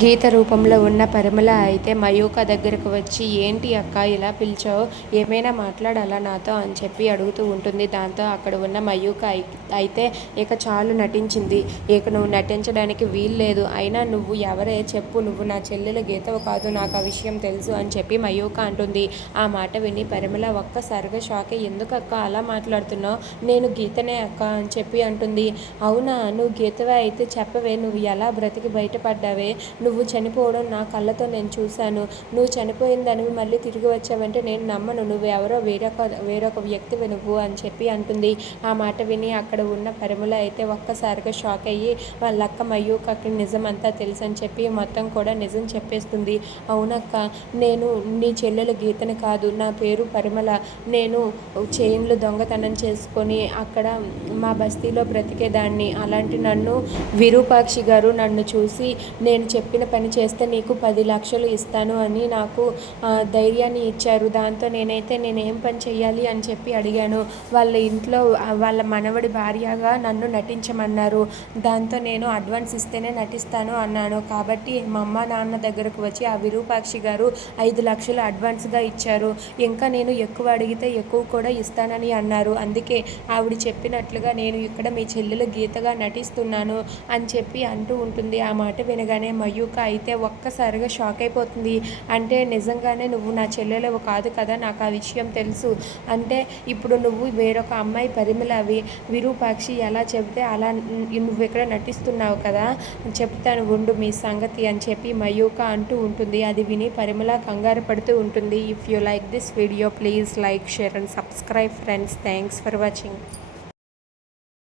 గీత రూపంలో ఉన్న పరిమళ అయితే మయూక దగ్గరకు వచ్చి ఏంటి అక్క ఇలా పిలిచావు? ఏమైనా మాట్లాడాలా నాతో? అని చెప్పి అడుగుతూ ఉంటుంది. దాంతో అక్కడ ఉన్న మయూక అయితే ఇక చాలు నటించింది. ఇక నువ్వు నటించడానికి వీలు లేదు. అయినా నువ్వు ఎవరే చెప్పు. నువ్వు నా చెల్లెలు గీతవు కాదు. నాకు ఆ విషయం తెలుసు అని చెప్పి మయూక అంటుంది. ఆ మాట విని పరిమళ ఒక్కసారిగా షాక్ ఎందుకు అక్క అలా మాట్లాడుతున్నావు? నేను గీతనే అక్క అని చెప్పి అంటుంది. అవునా? నువ్వు గీతవే అయితే చెప్పవే. నువ్వు ఎలా బ్రతికి బయటపడ్డావే? నువ్వు చనిపోవడం నా కళ్ళతో నేను చూశాను. నువ్వు చనిపోయిందని మళ్ళీ తిరిగి వచ్చావంటే నేను నమ్మను. నువ్వు ఎవరో వేరొక వేరొక వ్యక్తివి నువ్వు అని చెప్పి అంటుంది. ఆ మాట విని అక్కడ ఉన్న పరిమళ అయితే ఒక్కసారిగా షాక్ అయ్యి వాళ్ళక్క మయూక్ అక్కడ నిజం అంతా తెలుసు అని చెప్పి మొత్తం కూడా నిజం చెప్పేస్తుంది. అవునక్క నేను నీ చెల్లెలు గీతని కాదు. నా పేరు పరిమళ. నేను చైన్లు దొంగతనం చేసుకొని అక్కడ మా బస్తీలో బ్రతికేదాన్ని. అలాంటి నన్ను విరూపాక్షి గారు నన్ను చూసి నేను చెప్పిన పని చేస్తే నీకు పది లక్షలు ఇస్తాను అని నాకు ధైర్యాన్ని ఇచ్చారు. దాంతో నేనైతే నేను ఏం పని చేయాలి అని చెప్పి అడిగాను. వాళ్ళ ఇంట్లో వాళ్ళ మనవడి భార్యగా నన్ను నటించమన్నారు. దాంతో నేను అడ్వాన్స్ ఇస్తేనే నటిస్తాను అన్నాను. కాబట్టి మా అమ్మ నాన్న దగ్గరకు వచ్చి ఆ విరూపాక్షి గారు ఐదు లక్షలు అడ్వాన్స్గా ఇచ్చారు. ఇంకా నేను ఎక్కువ అడిగితే ఎక్కువ కూడా ఇస్తానని అన్నారు. అందుకే ఆవిడ చెప్పినట్లుగా నేను ఇక్కడ మీ చెల్లెలు గీతగా నటిస్తున్నాను అని చెప్పి అంటూ ఉంటుంది. ఆ మాట వినగానే మయూక అయితే ఒక్కసారిగా షాక్ అయిపోతుంది. అంటే నిజంగానే నువ్వు నా చెల్లెలవు కాదు కదా నాకు ఆ విషయం తెలుసు. అంటే ఇప్పుడు నువ్వు వేరొక అమ్మాయి పరిమళవి విరూపాక్షి ఎలా చెబితే అలా నువ్వు ఇక్కడ నటిస్తున్నావు కదా చెప్తాను ఉండు మీ సంగతి అని చెప్పి మయూక అంటూ ఉంటుంది. అది విని పరిమళ కంగారు పడుతూ ఉంటుంది. If you like this video please like share and subscribe friends thanks for watching